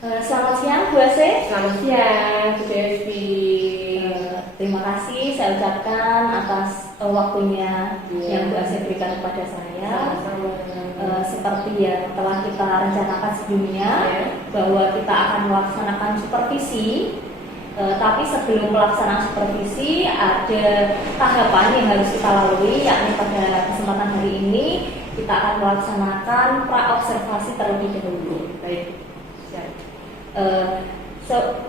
Selamat siang Bu Ase. Selamat siang, Bu Devi. Terima kasih saya ucapkan atas waktunya yang Bu Ase berikan kepada saya. Seperti yang telah kita rencanakan sebelumnya, bahwa kita akan melaksanakan supervisi. Tapi sebelum pelaksanaan supervisi ada tahapan yang harus kita lalui, yakni pada kesempatan hari ini kita akan melaksanakan pra-observasi terlebih dahulu. Baik.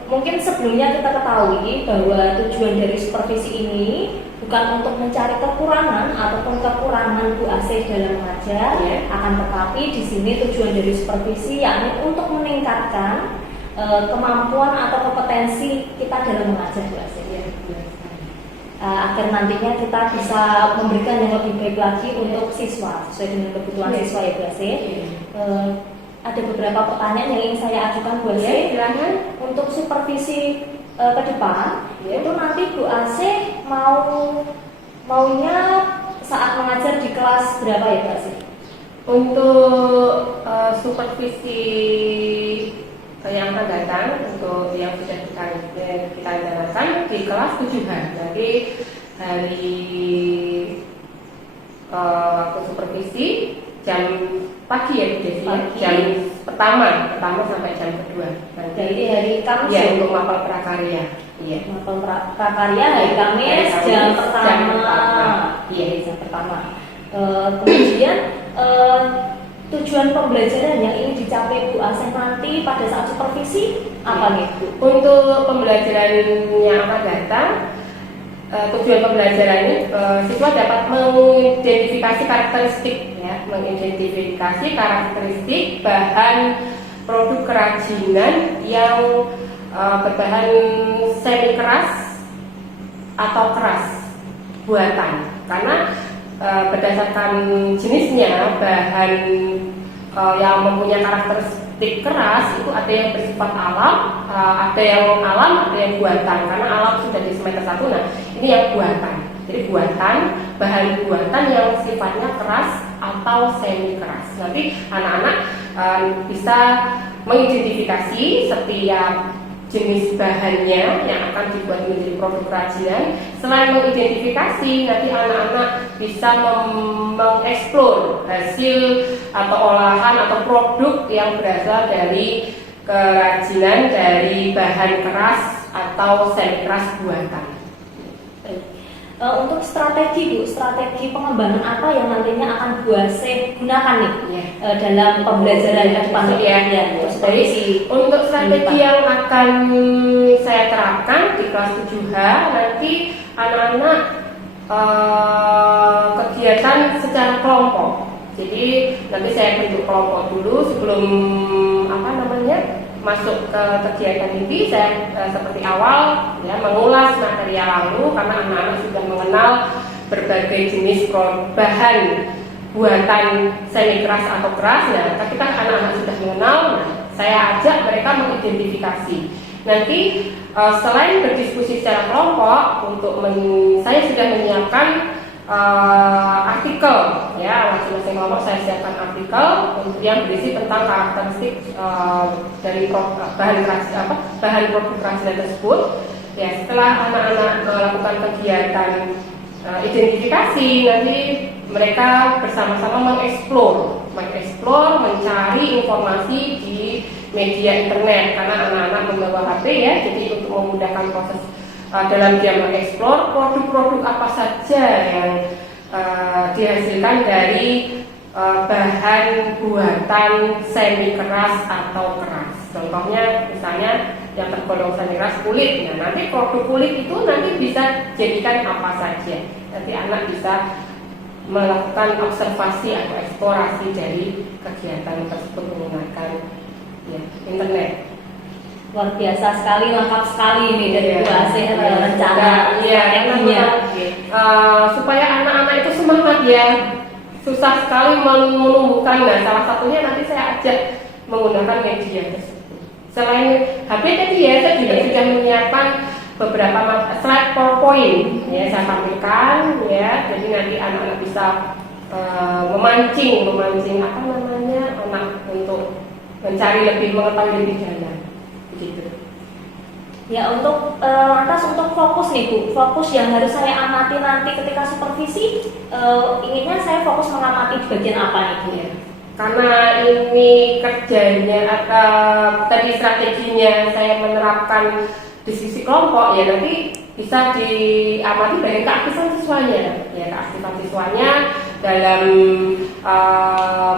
Mungkin sebelumnya kita ketahui bahwa tujuan dari supervisi ini bukan untuk mencari kekurangan ataupun kekurangan Bu Ase dalam mengajar, akan tetapi di sini tujuan dari supervisi yakni untuk meningkatkan kemampuan atau kompetensi kita dalam mengajar Bu Ase. Agar nantinya kita bisa memberikan yang lebih baik lagi untuk siswa sesuai dengan kebutuhan siswa ya Bu Ase. Ada beberapa pertanyaan yang ingin saya ajukan Bu Ase. Silakan. Untuk supervisi ke depan, itu nanti Bu Ase maunya saat mengajar di kelas berapa ya Bu Ase? Untuk supervisi yang akan datang, untuk yang sudah kita rencanakan di kelas 7H. Nanti hari waktu supervisi jam pagi ya Bu Devi, jam pertama sampai jam kedua. Jadi hari Kamis ya, untuk mapel prakarya. Iya. Mapel prakarya hari Kamis jam pertama. Iya, jam pertama. Kemudian tujuan pembelajaran yang ingin dicapai Bu Ase nanti pada saat supervisi apa nih Bu? Untuk pembelajaran yang akan datang, tujuan pembelajaran ini siswa dapat mengidentifikasi karakteristik bahan produk kerajinan yang berbahan semi keras atau keras buatan. Karena berdasarkan jenisnya bahan yang mempunyai karakteristik keras itu ada yang bersifat alam, ada yang buatan. Karena alam sudah di semester 1, nah ini yang buatan. Jadi bahan buatan yang sifatnya keras atau semi keras. Nanti anak-anak bisa mengidentifikasi setiap jenis bahannya yang akan dibuat menjadi produk kerajinan. Selain mengidentifikasi, nanti anak-anak bisa mengeksplor hasil atau olahan atau produk yang berasal dari kerajinan dari bahan keras atau semi keras buatan. Untuk strategi pengembangan apa yang nantinya akan Bu Ase gunakan nih dalam pembelajaran ke depan? Jadi untuk strategi yang akan saya terapkan di kelas 7H, nanti anak-anak kegiatan secara kelompok. Jadi nanti saya bentuk kelompok dulu sebelum masuk ke kegiatan ini. Saya seperti awal mengulas material lalu, karena anak-anak sudah mengenal berbagai jenis bahan buatan semi keras atau keras. Nah, ketika anak-anak sudah mengenal, saya ajak mereka mengidentifikasi. Nanti selain berdiskusi secara kelompok, saya sudah menyiapkan artikel, masing-masing kelompok saya siapkan artikel yang berisi tentang karakteristik dari bahan produk kerajinan tersebut. Setelah anak-anak melakukan kegiatan identifikasi, nanti mereka bersama-sama mengeksplor, mencari informasi di media internet, karena anak-anak membawa HP jadi untuk memudahkan proses dalam dia mengeksplor produk-produk apa saja yang dihasilkan dari bahan buatan semi keras atau keras. Contohnya misalnya yang tergolong semi keras kulit. Nah, nanti produk kulit itu nanti bisa jadikan apa saja. Nanti anak bisa melakukan observasi atau eksplorasi dari kegiatan tersebut menggunakan internet. Luar biasa sekali, lengkap sekali ini dari Bu Ase rencana supaya anak-anak itu semangat susah sekali menumbuhkan. Nah, salah satunya nanti saya ajak menggunakan media tersebut. Selain HP tadi saya juga sudah menyiapkan beberapa slide PowerPoint saya tampilkan jadi nanti anak-anak bisa memancing anak untuk mencari lebih, mengetahui lebih dalam. gitu. Ya, untuk lantas untuk fokus nih Bu, fokus yang harus saya amati nanti ketika supervisi, inginnya saya fokus mengamati di bagian apa nih Bu? Ya. Karena ini kerjanya atau tadi strateginya saya menerapkan diskusi kelompok, ya nanti bisa diamati dari keaktifan siswanya, ya keaktifan siswanya dalam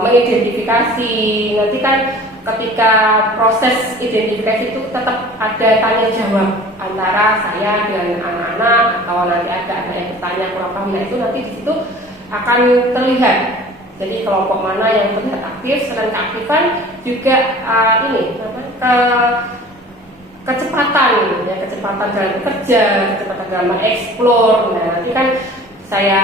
mengidentifikasi. Nanti kan ketika proses identifikasi itu tetap ada tanya jawab antara saya dan anak-anak, atau nanti ada yang bertanya kurang paham, nah itu nanti di situ akan terlihat. Jadi kelompok mana yang terlihat aktif, selain keaktifan juga kecepatan, ya kecepatan dalam bekerja, kecepatan dalam mengeksplor. Nah nanti kan saya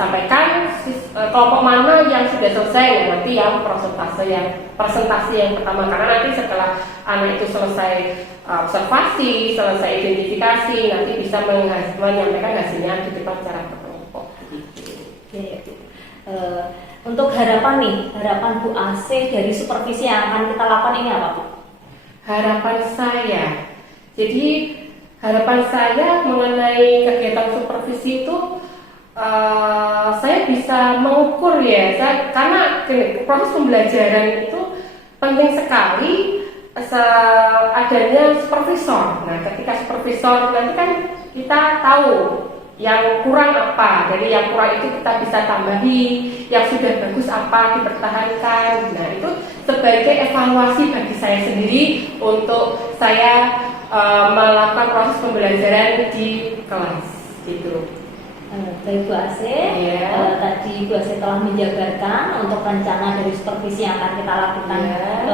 sampaikan kelompok mana yang sudah selesai, ya nanti yang presentasi yang pertama, karena nanti setelah anak itu selesai observasi, selesai identifikasi, nanti bisa menyampaikan hasilnya di depan secara berkelompok. Untuk harapan Bu AC dari supervisi yang akan kita lakukan ini apa Bu? Harapan saya mengenai kegiatan supervisi itu saya bisa mengukur ya, karena proses pembelajaran itu penting sekali adanya supervisor. Nah, ketika supervisor nanti kan kita tahu yang kurang apa, dari yang kurang itu kita bisa tambahi, yang sudah bagus apa dipertahankan. Nah itu sebagai evaluasi bagi saya sendiri untuk saya melakukan proses pembelajaran di kelas gitu. Baik Bu AC, tadi Bu AC telah menjabarkan untuk rencana dari supervisi yang akan kita lakukan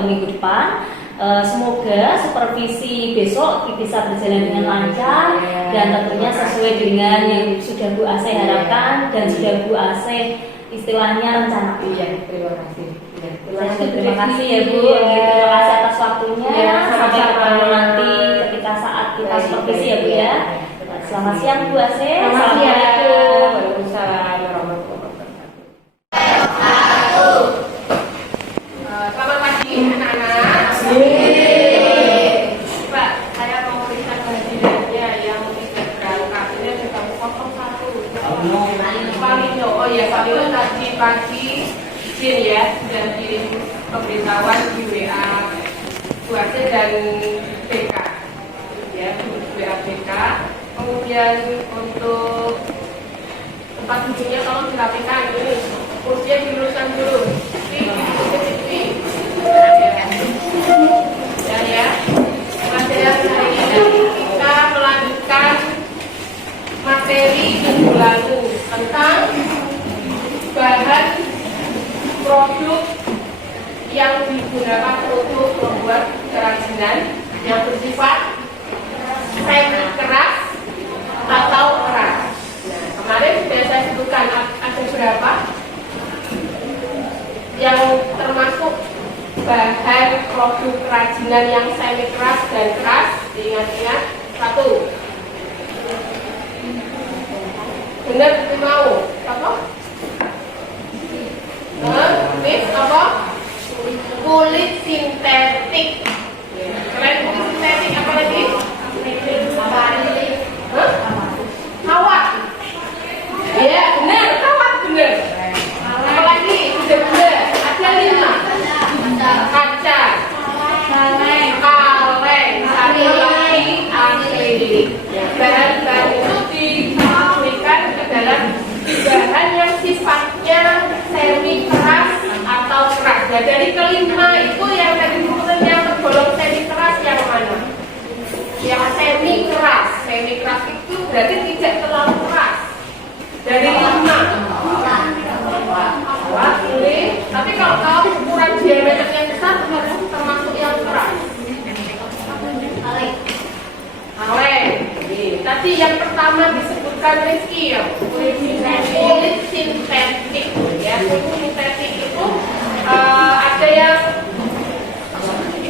minggu depan. Semoga supervisi besok bisa berjalan dengan lancar dan tentunya sesuai dengan yang sudah Bu AC harapkan dan sudah Bu AC istilahnya rencana. Iya, terima kasih. Terima kasih ya Bu, terima kasih atas waktunya. Sampai ketemu nanti ketika saat kita supervisi ya Bu ya. Selamat siang Bu AC. Assalamualaikum warahmatullahi wabarakatuh. Selamat pagi anak-anak. Pak, saya mau berikan bagiannya yang tidak berangkat. Ini ada kamu 01. Palino, oh ya Palino tadi pagi izin ya, sudah kirim pemberitahuan di WA Buase dan BK, ya WA BK. Kemudian untuk tempat duduknya tolong dirapikan, ini kursinya diluruskan dulu. Ya. Materi hari ini kita melanjutkan materi minggu lalu tentang bahan produk yang digunakan untuk membuat kerajinan yang bersifat semi keras atau keras. Nah, kemarin sudah saya sebutkan ada berapa yang termasuk bahan produk kerajinan yang semi keras dan keras. Diingat-ingat, 1. Benar itu mau apa? Apa? Kulit sintetik. Selain kulit sintetik apa lagi? Kawat. Iya benar, kawat benar. Apa lagi? Sudah benar. Ada 5. Kaca, kaleng, satu lagi akrilik. Bahan-bahan itu diberikan ke dalam bahan yang sifatnya semi keras atau keras. Nah dari kelima itu yang tadi disebutnya tergolong semi keras yang mana? Yang semi keras. Semi keras itu berarti tidak terlalu keras. Dari 5. Tapi kalau ukuran diameternya besar termasuk yang keras. Kaleng. Tadi yang pertama disebutkan Rizky ya, kulit sintetik. Ya, kulit sintetik itu ada yang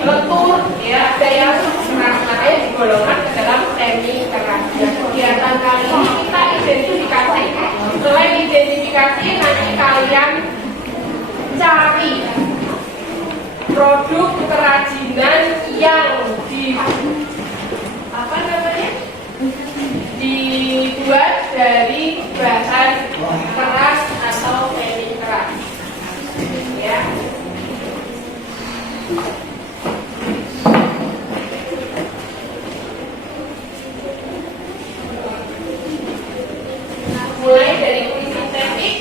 lentur, ya, ada yang keras. Makanya digolongkan ke dalam semi keras. Kegiatan kali ini kita identifikasi. Selain identifikasi, nanti kalian cari produk kerajinan yang dibuat dari bahan keras atau semi keras, ya. Mulai dari kulit sintetik,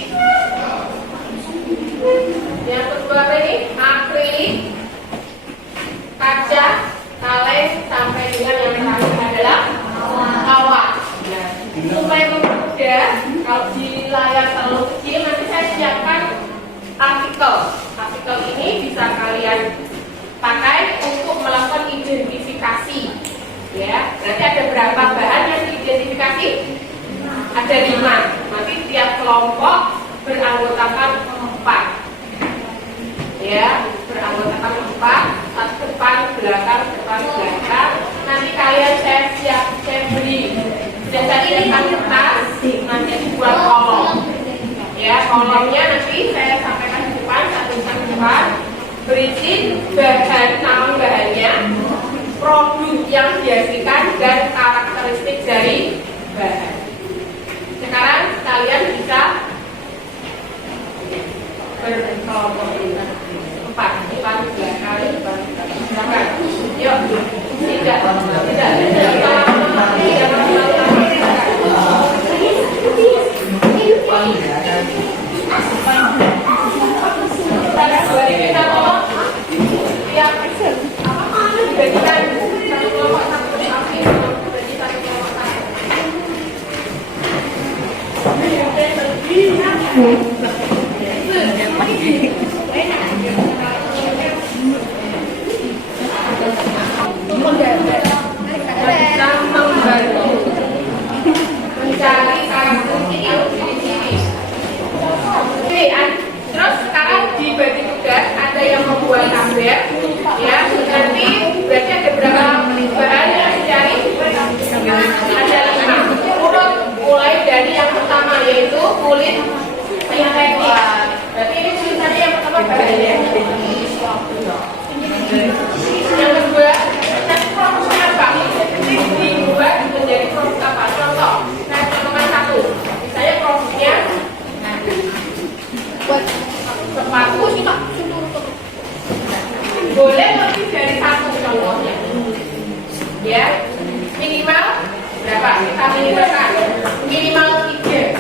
yang kedua apa ini? Akrilik, kaca, kaleng, sampai dengan yang terakhir adalah kawat. Nah, supaya mudah, kalau di layar terlalu kecil nanti saya siapkan artikel. Artikel ini bisa kalian pakai untuk melakukan identifikasi. Ya, nanti ada berapa bahan yang diidentifikasi? Ada 5. Nanti tiap kelompok beranggotakan 4. Ya, beranggotakan 4. Satu depan, belakang, depan, belakang. Nanti kalian saya beri siapkan kertas, nanti dibuat kolom. Ya, kolomnya nanti saya sampaikan di depan, satu di depan. Berisi bahan, nama bahannya, produk yang dihasilkan dan karakteristik dari bahan. Sekarang kalian bisa berkelompok 4 kali. Silakan. Yuk. Tidak. Mencari karakteristik yang ciri-ciri. Terus sekarang dibagi tugas, ada yang membuat tabel, ya. Nanti berarti ada berapa bahan yang dicari? Ada 5. Urut mulai dari yang pertama yaitu kulit sintetik. Berarti ini tulisannya yang pertama bahannya. Yang kedua, prosesnya apa? Dibuat menjadi produk apa? Contoh, saya contohkan satu. Misalnya produknya buat sepatu sih, boleh lebih dari 1 contohnya. Ya, minimal berapa? Kita minimalkan minimal 3.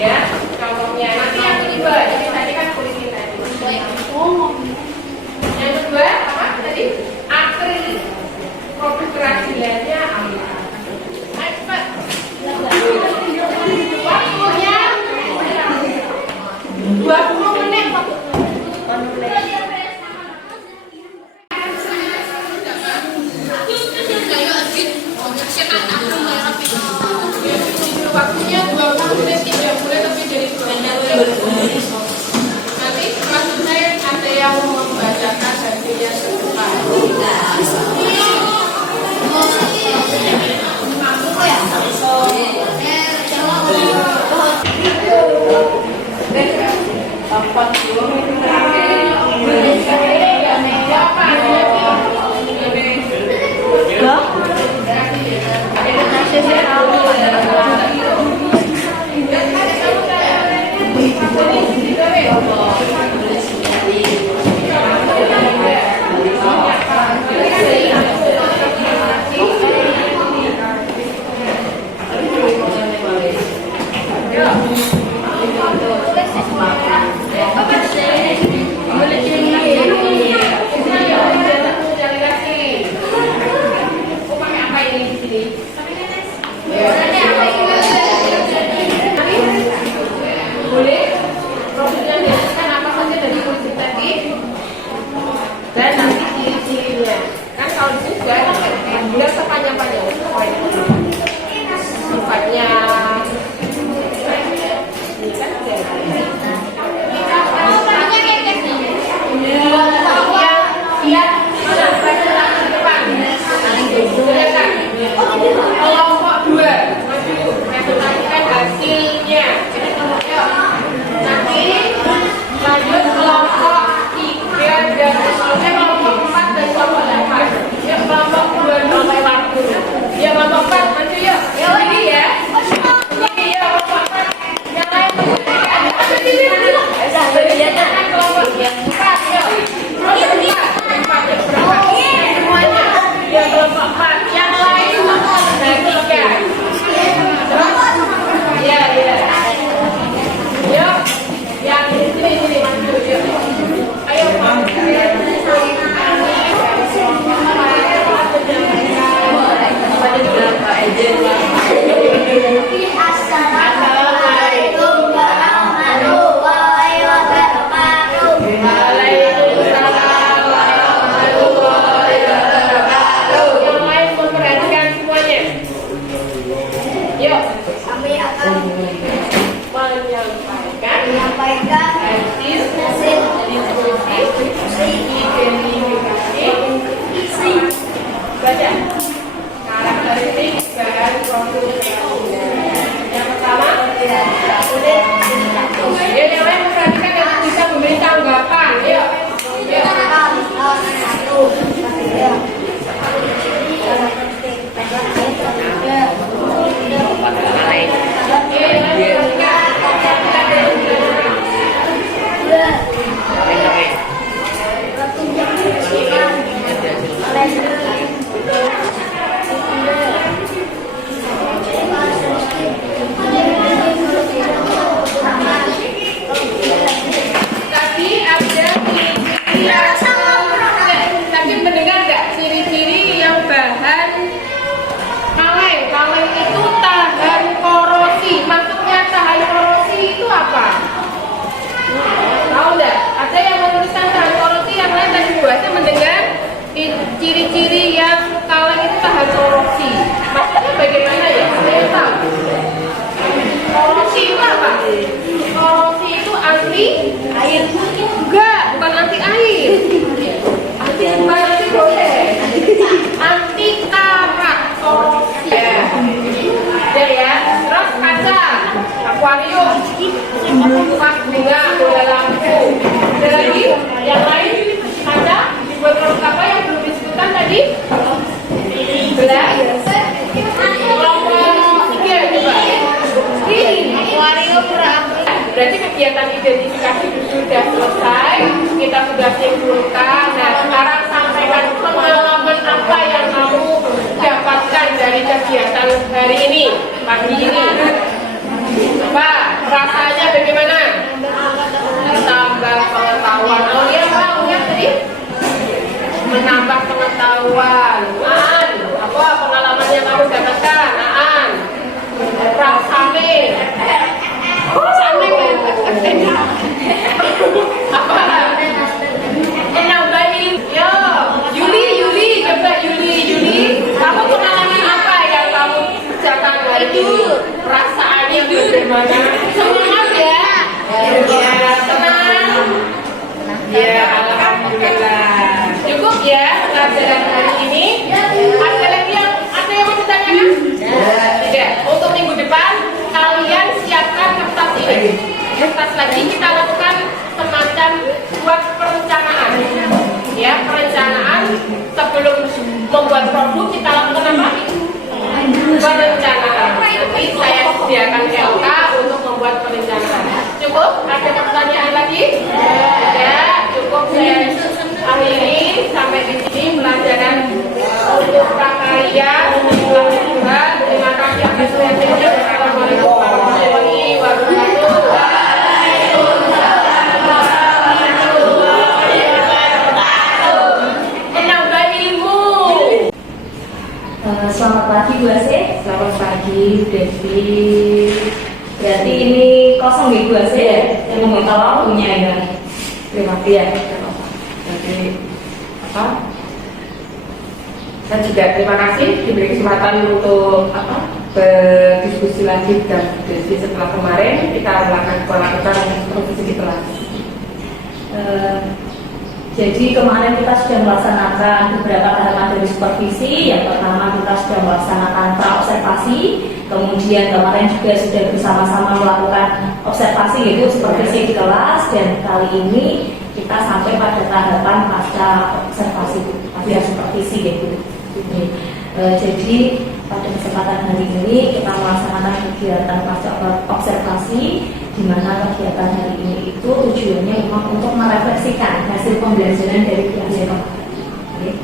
Ya, contohnya. Nanti yang kedua, jadi tadi kan kulit sintetik. Yang kedua apa tadi? Akrilik. Produk kerajilannya apa? Ayo cepat. Waktunya 20 menit. Waktunya 20 menit, tidak boleh lebih dari 20 menit. Nanti maksud saya ada yang membacakan hasilnya sebentar. menyampaikan hasil diskusi identifikasi baca karakteristik bahan produk yang pertama yang lain perhatikan yang bisa memberi tanggapan. Yuk tadi mendengar nggak ciri-ciri yang bahan kaleng? Kaleng itu tahan korosi. Maksudnya tahan korosi itu apa? Tahu nggak? Ada yang menuliskan tahan korosi, yang lain tadi buatnya mendengar ciri-ciri yang kaleng itu tahan korosi. Maksudnya bagaimana ya? Saya tahu. Korosi itu apa? Korosi itu anti air. Enggak, bukan anti air. Anti anti boleh. Anti karat korosi. Ya. Terus kaca, akuarium, tempat bunga, bola lampu. Ada lagi yang lain? Kaca dibuat produk apa yang belum disebutkan tadi? Gelas. Kelompok 3 coba. Akuarium berarti kegiatan identifikasi sudah selesai, kita sudah simpulkan. Nah, sekarang sampaikan pengalaman apa yang kamu dapatkan dari kegiatan hari ini, pagi ini. Pak, rasanya bagaimana? Menambah pengetahuan. Oh iya, Pak, lihat tadi menambah pengetahuan. Apa pengalaman yang kamu dapatkan? Samin. Apa? Nambahin. Yo, Yuli, coba Yuli. Kamu pengalaman apa yang kamu kerjakan hari ini? Perasaannya bagaimana? Semangat ya? Ya, tenang. Ya, alhamdulillah. Cukup ya pelajaran hari ini. Ada lagi yang mau ditanyakan? Tidak. Untuk minggu depan kalian siapkan kertas ini. Kertas lagi kita lakukan semacam buat perencanaan. Ya, perencanaan sebelum membuat produk kita lakukan apa? Perencanaan. Nanti saya sediakan LK untuk membuat perencanaan. Cukup? Ada pertanyaan lagi? Ya, cukup. Saya akhiri sampai di sini pelajaran untuk prakarya. Terima kasih atas perhatiannya. Assalamualaikum warahmatullahi wabarakatuh. Menambah ilmu. Selamat pagi Bu Asih. Selamat pagi Devi. Berarti ini kosong ya Bu Asih ya? Yang meminta waktunya ya. Terima kasih ya. Jadi apa? Saya juga terima kasih diberi kesempatan untuk berdiskusi lagi dan diskusi setelah kemarin kita melakukan profesi di kelas. Jadi kemarin kita sudah melaksanakan beberapa tahapan dari supervisi. Yang pertama kita sudah melaksanakan praobservasi, kemudian kemarin juga sudah bersama-sama melakukan observasi yaitu supervisi di kelas, dan kali ini kita sampai pada tahapan pasca observasi, pasca supervisi yaitu. Jadi pada kesempatan hari ini kita melaksanakan kegiatan pasca observasi, di mana kegiatan hari ini itu tujuannya memang untuk merefleksikan hasil pembelajaran dari kegiatan kemarin.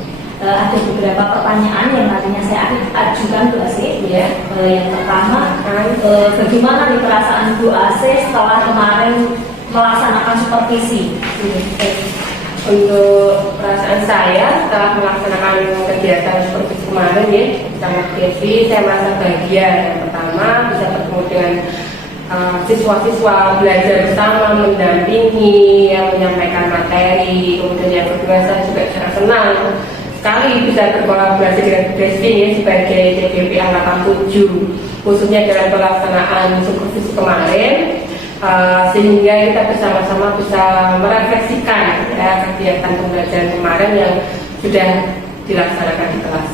Ada beberapa pertanyaan yang nantinya saya ajukan Bu Asih. Yang pertama, bagaimana nih perasaan Bu Asih setelah kemarin melaksanakan supervisi? Untuk perasaan saya setelah melaksanakan kegiatan supervisi kemarin ya sama Devi, saya merasa bahagia. Yang pertama bisa bertemu dengan siswa-siswa, belajar bersama, mendampingi, yang menyampaikan materi. Kemudian yang kedua, saya juga sangat senang sekali bisa berkolaborasi dengan Devi ya, sebagai DPP angkatan 7. khususnya dalam pelaksanaan supervisi kemarin, sehingga kita bersama-sama bisa merefleksikan ya, kegiatan pembelajaran kemarin yang sudah dilaksanakan di kelas.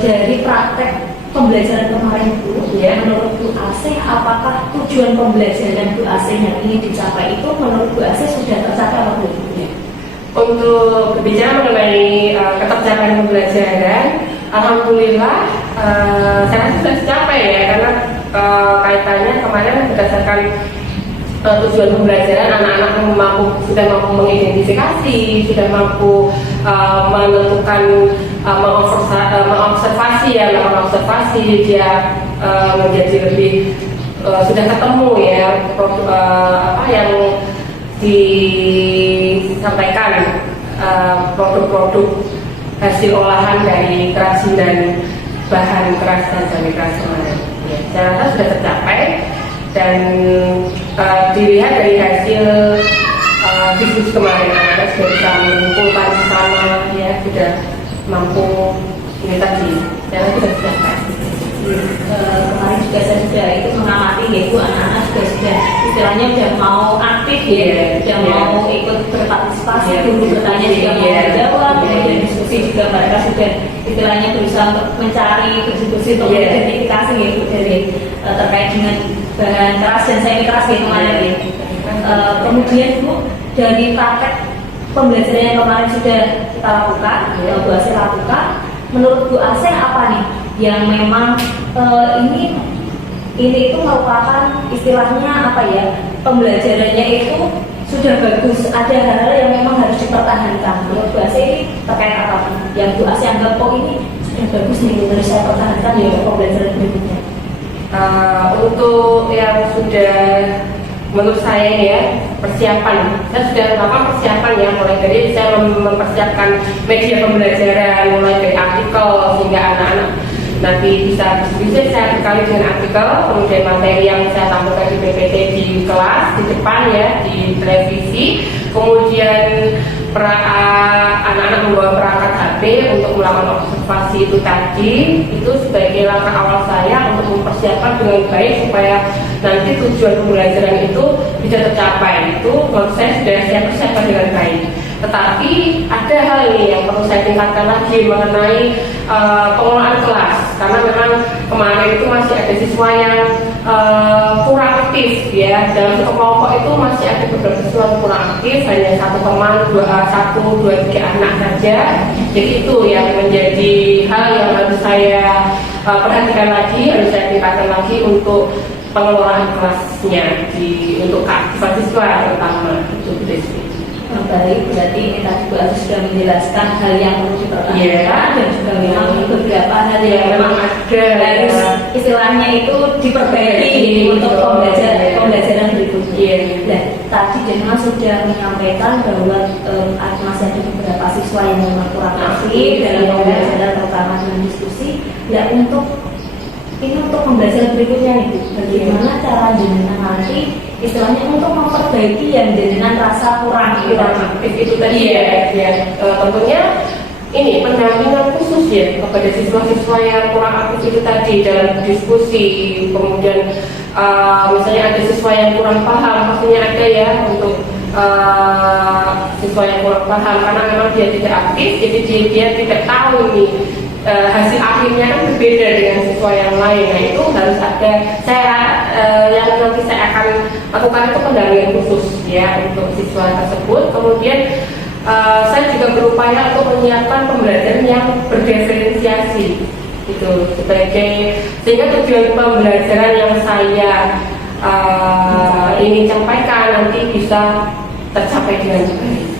Dari praktek pembelajaran kemarin Bu, Ya. menurut Bu Asih, apakah tujuan pembelajaran Bu Asih yang ingin dicapai itu menurut Bu Asih sudah tercapai atau belum? Ya. Untuk berbicara mengenai ketercapaian pembelajaran, alhamdulillah saya rasa sudah tercapai ya, karena kaitannya kemarin berdasarkan tujuan pembelajaran, anak-anak sudah mampu mengidentifikasi, sudah mampu menentukan, mengobservasi dia menjadi lebih sudah ketemu ya apa yang disampaikan, produk-produk hasil olahan dari kerajinan bahan keras dan semi keras kemarin. Ya, saya rasa sudah tercapai dan dilihat dari hasil diskusi kemarin, anak-anak sudah bisa mengumpulkan bersama, ya sudah mampu ini tadi. Saya rasa sudah tercapai. Kemarin juga saya sudah itu mengamati ya Bu, anak-anak sudah istilahnya sudah mau aktif ya, sudah mau ikut berpartisipasi, dulu bertanya juga mau menjawab, kemudian diskusi juga mereka sudah istilahnya berusaha untuk mencari, berdiskusi untuk identifikasi ya Bu, dari terkait dengan bahan keras dan semi keras ya kemarin ya. Kemudian Bu, dari praktek pembelajaran yang kemarin sudah kita lakukan, Bu Asih lakukan, menurut Bu Asih apa nih yang memang ini itu merupakan istilahnya apa ya, pembelajarannya itu sudah bagus, ada hal-hal yang memang harus dipertahankan. Menurut Bu Asih ini terkait apa yang Bu Asih anggap ini sudah bagus nih, harus saya pertahankan ya pembelajaran berikutnya. Untuk yang sudah menurut saya ya, persiapan, saya sudah melakukan persiapan ya, mulai dari saya mempersiapkan media pembelajaran, mulai dari artikel sehingga anak-anak nanti bisa saya bekali dengan artikel, kemudian materi yang saya tampilkan di PPT di kelas, di depan ya, di televisi, kemudian anak-anak membawa perangkat HP untuk melakukan observasi itu tadi, itu sebagai langkah awal saya untuk mempersiapkan dengan baik supaya nanti tujuan pembelajaran itu bisa tercapai. Itu menurut saya sudah saya persiapkan dengan baik. Tetapi ada hal ini yang perlu saya tingkatkan lagi mengenai pengelolaan kelas, karena memang kemarin itu masih ada siswa yang kurang aktif ya, dalam satu kelompok itu masih ada beberapa siswa yang kurang aktif, hanya satu teman, dua, tiga anak saja. Jadi itu yang menjadi hal yang harus saya perhatikan lagi, harus saya tingkatkan lagi untuk pengelolaan kelasnya untuk keaktifan siswa terutama itu. Baik, berarti ini tadi Bu Asih sudah menjelaskan hal yang perlu dipertahankan dan juga memang beberapa hal yang memang harus istilahnya itu diperbaiki untuk pembelajaran berikutnya. Dan tadi Jenma sudah menyampaikan bahwa masih ada beberapa siswa yang memang kurang aktif dalam pembelajaran terutama dengan diskusi. Ya untuk pembelajaran berikutnya nih, bagaimana cara jenengan nanti istilahnya untuk memperbaiki yang jenengan rasa kurang aktif itu tadi ya. Tentunya ini pendampingan khusus ya kepada siswa-siswa yang kurang aktif itu tadi dalam diskusi, kemudian misalnya ada siswa yang kurang paham, pastinya ada ya untuk siswa yang kurang paham karena memang dia tidak aktif, jadi dia tidak tahu nih hasil akhirnya kan berbeda dengan siswa yang lain. Nah itu harus ada yang nanti saya akan lakukan itu pendampingan khusus ya untuk siswa tersebut. Kemudian saya juga berupaya untuk menyiapkan pembelajaran yang berdiferensiasi itu sebagai sehingga tujuan pembelajaran yang saya ingin sampaikan nanti bisa tercapai dengan baik.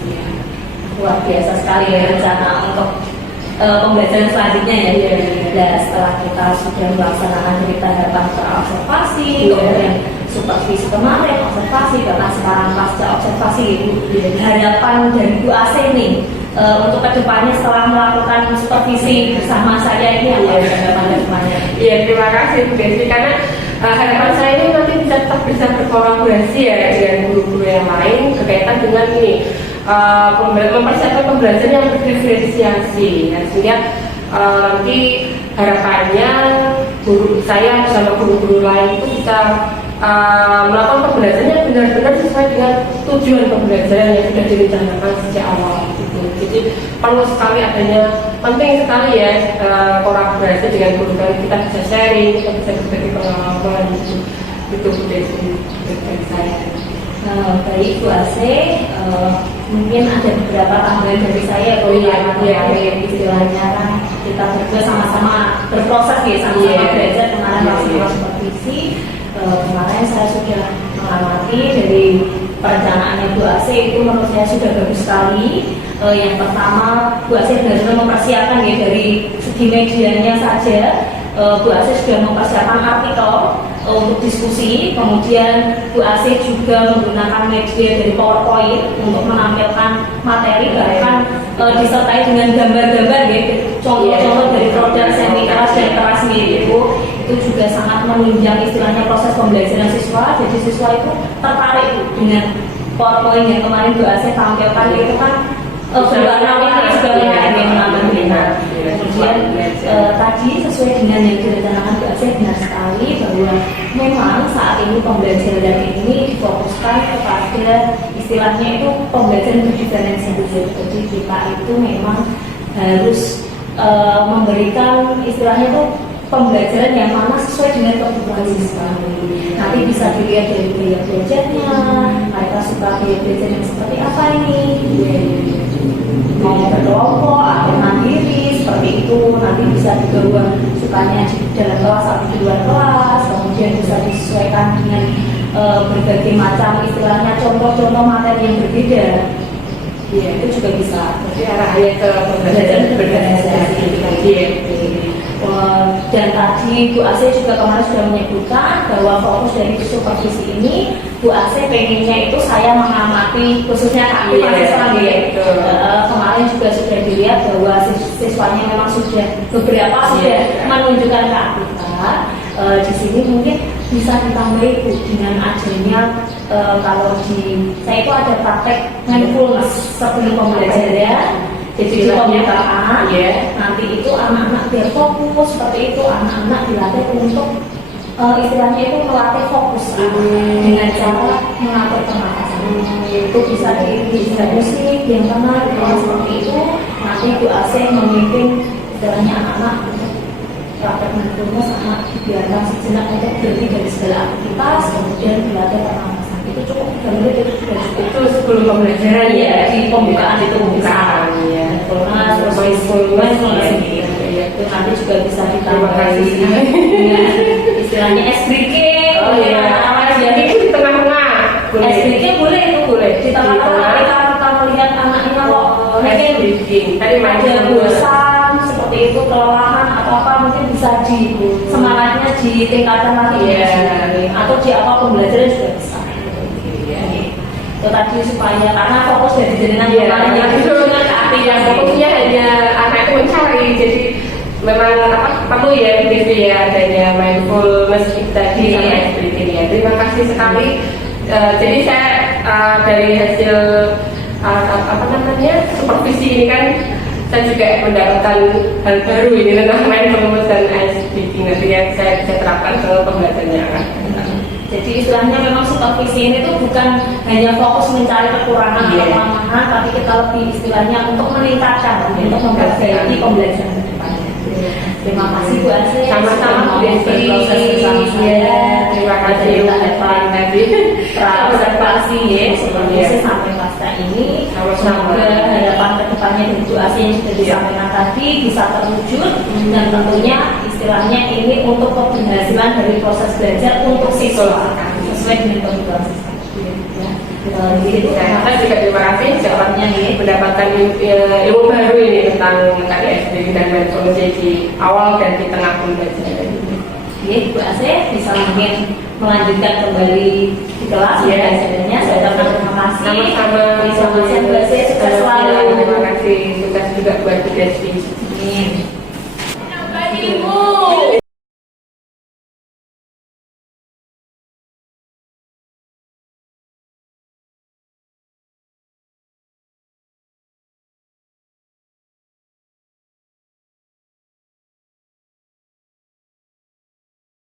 Luar biasa sekali ya rencana untuk pembelajaran selanjutnya ya. Dan setelah kita sudah melaksanakan dari tahapan observasi, kemudian supervisi kemarin, observasi, bahkan sekarang pasca observasi, harapan dari Bu Asih nih untuk kedepannya setelah melakukan supervisi bersama saya ini apa harapan kedepannya? Iya, terima kasih Bu Desi, karena harapan saya ini nanti tetap bisa berkolaborasi ya dengan guru-guru yang lain berkaitan dengan ini mempersiapkan pembelajaran yang berdiferensiasi ya, sehingga nanti harapannya guru saya sama guru-guru lain itu bisa melakukan pembelajarannya benar-benar sesuai dengan tujuan pembelajaran yang sudah direncanakan sejak awal gitu. Jadi perlu sekali adanya, penting sekali ya kolaborasi dengan guru, dan kita bisa sharing, kita bisa berbagi pengalaman gitu. Itu dari saya. Baik Bu Asih, mungkin ada beberapa tambahan dari saya kalau istilahnya kan kita berdua sama-sama berproses ya, sama-sama belajar kemarin masih supervisi. Kemarin saya sudah mengamati dari perencanaannya Bu Asih, itu menurut saya sudah bagus sekali. Yang pertama, Bu Asih benar-benar mempersiapkan ya dari segi medianya saja. Bu Asih sudah mempersiapkan artikel untuk diskusi, kemudian Bu Asih juga menggunakan media dari PowerPoint untuk menampilkan materi, bahkan disertai dengan gambar-gambar ya, contoh-contoh dari produk semi keras dan keras itu juga sangat menunjang istilahnya proses pembelajaran siswa. Jadi siswa itu tertarik dengan PowerPoint yang kemarin Bu Asih tampilkan, itu kan berwarna-warni juga menarik yang menambah minat. Kemudian tadi sesuai dengan yang direncanakan Bu Asih, benar sekali bahwa memang saat ini pembelajaran ini difokuskan kepada istilahnya itu pembelajaran berdiferensiasi. Jadi kita itu memang harus memberikan istilahnya itu pembelajaran yang mana sesuai dengan kebutuhan siswa. Nanti bisa dilihat dari biaya belajarnya, mereka suka biaya belajar yang seperti apa ini, mau berkelompok atau mandiri seperti itu. Nanti bisa juga sukanya di dalam kelas atau di luar kelas, kemudian bisa disesuaikan dengan berbagai macam istilahnya contoh-contoh materi yang berbeda. Ya, itu juga bisa. Jadi arahnya ke pembelajaran berdiferensiasi. Dan tadi Bu Asih juga kemarin sudah menyebutkan bahwa fokus dari supervisi ini Bu Asih pengennya itu saya mengamati khususnya keaktifan siswa. Kemarin juga sudah dilihat bahwa siswanya memang sudah beberapa sudah menunjukkan keaktifan. Di sini mungkin bisa ditambahi Bu dengan adanya kalau di saya itu ada praktek mindfulness sebelum pembelajaran. Jadi di pembukaan nanti itu anak-anak biar fokus seperti itu, anak-anak dilatih untuk istilahnya itu melatih fokus dengan cara mengatur pernapasan. Itu bisa diiringi musik yang tenang seperti itu. Nanti Bu Asih memimpin istilahnya anak-anak untuk praktek mindfulness, anak dibiarkan sejenak untuk berhenti dari segala aktivitas, kemudian dilatih pernapasan. Itu cukup 3 menit itu sudah cukup. Itu sebelum pembelajaran ya, di pembukaan itu pembukaan ya. Terus itu nanti juga bisa ditambah dengan istilahnya SBK. Jadi di tengah-tengah. SBK boleh itu boleh di tengah-tengah kita melihat anaknya kalau mungkin ada bosan seperti itu, kelelahan atau apa, mungkin bisa di semangatnya ditingkatkan lagi atau di awal pembelajaran juga bisa. Itu tadi supaya karena fokus dari jenengan kemarin yang fokusnya hanya anak itu mencari, jadi memang perlu ya gitu ya adanya mindfulness tadi sama SBT ya. Terima kasih sekali. Jadi saya dari hasil supervisi ini kan saya juga mendapatkan hal baru ini tentang mindfulness dan SBT nanti yang saya bisa terapkan ke pembelajarannya akan. Jadi istilahnya memang supervisi ini tuh bukan hanya fokus mencari kekurangan atau kelemahan, tapi kita lebih istilahnya untuk meningkatkan, untuk memperbaiki pembelajaran ke depannya. Terima kasih Bu Asih. Sama-sama berproses bersama saya. Terima kasih Kita depan tadi observasi ya supervisi sampai pasca ini. Semoga harapan ke depannya dari Bu Asih yang sudah disampaikan tadi bisa terwujud, dan tentunya istilahnya ini untuk keberhasilan dari proses belajar untuk siswa sesuai dengan kebutuhan siswa. Jadi saya juga terima kasih jawabannya ini mendapatkan ilmu baru ini tentang KDSD dan mindfulness di awal dan di tengah pembelajaran. Bu Asih bisa mungkin melanjutkan kembali di kelas belajarnya. Saya ucapkan terima kasih. Sama-sama. Selamat siang Bu Asih, sukses selalu. Terima kasih, sukses juga buat Bu Desti. Amin.